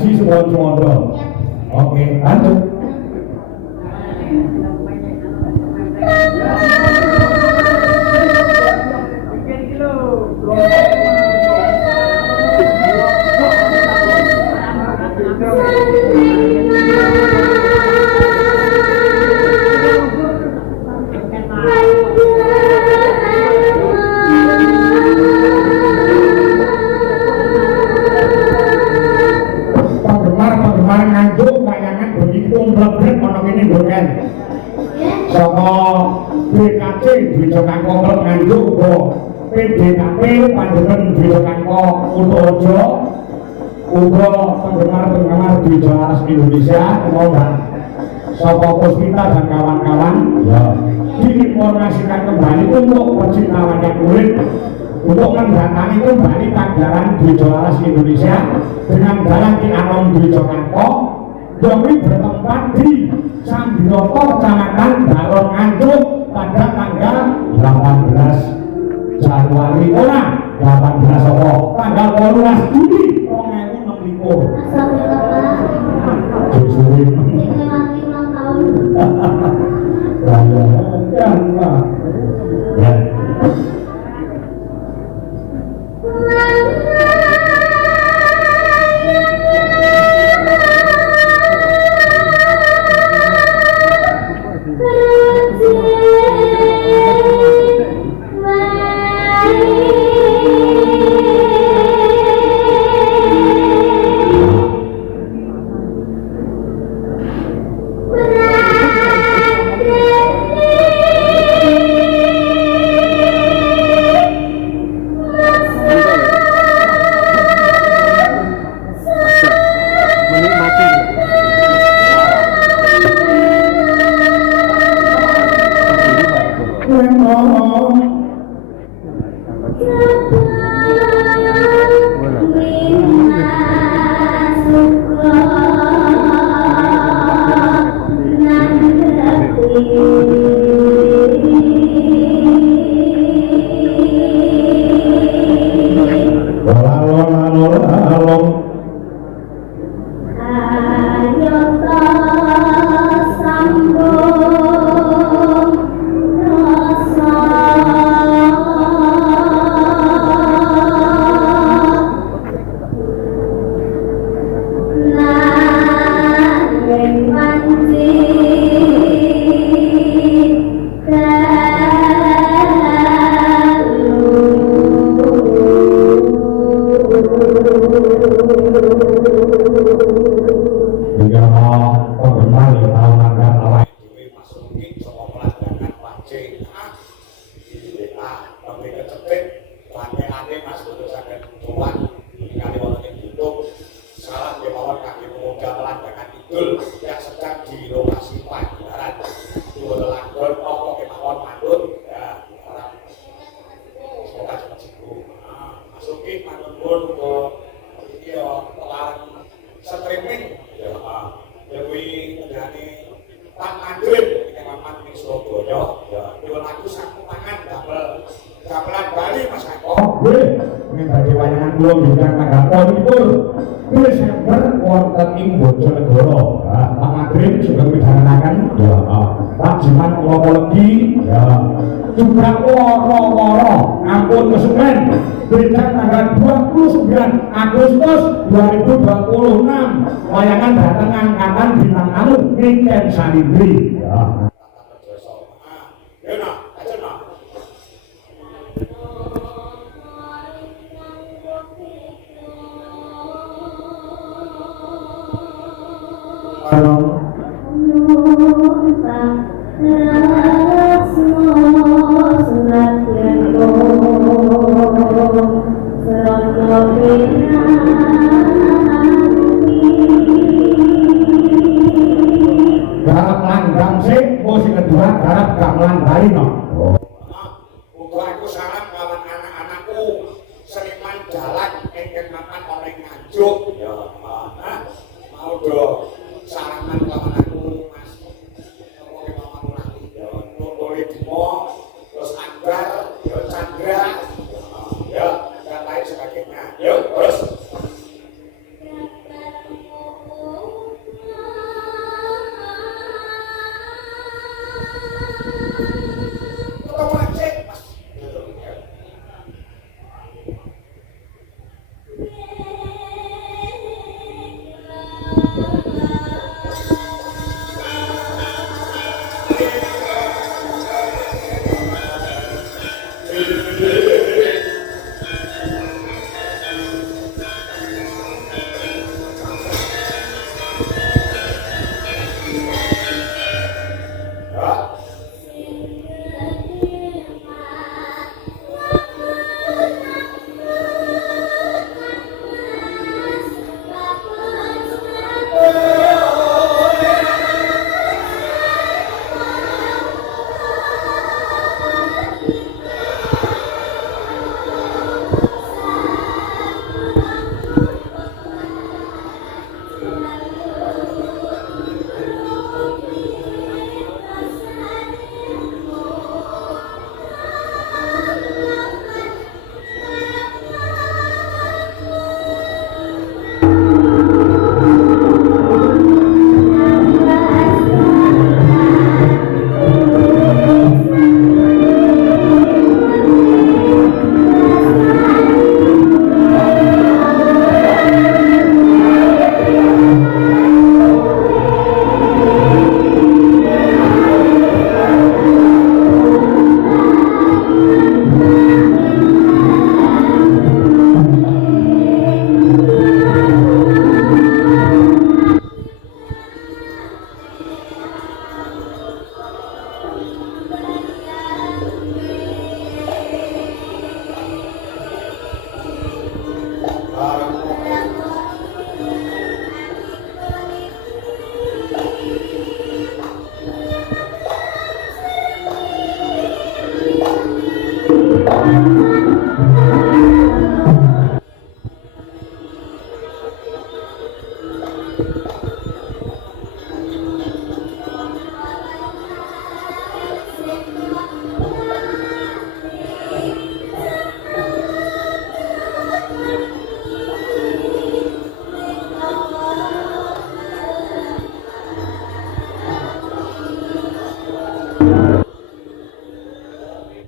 haji semono. Oke, lanjut. BKC Dwija Kangko nganduk uga PDKP Panjenengan Dwija Kangko Utojo uga penggemar Dwija Laras Indonesia kemudian Sopo Puspita dan kawan-kawan ya diinformasikan kembali untuk pecinta yang kulit untuk mendatangi kembali pagelaran Dwija Laras Indonesia dengan jalan Ki Anom Dwija Kangko yang bertempat di Sambiroto Kecamatan Balon Nganjuk pada tanggal 18 Januari 18 apa tanggal 18 Juli 2016. Desember wonten ing Bojonegoro. Pak Madrid juga midhangetaken ya Pak Jiman kula legi ya juga woro-woro ampun kesuwen beda tanggal 29 Agustus 2026 wayangan dateng angkatan bintang tamu Niken Salibri ya. Bye.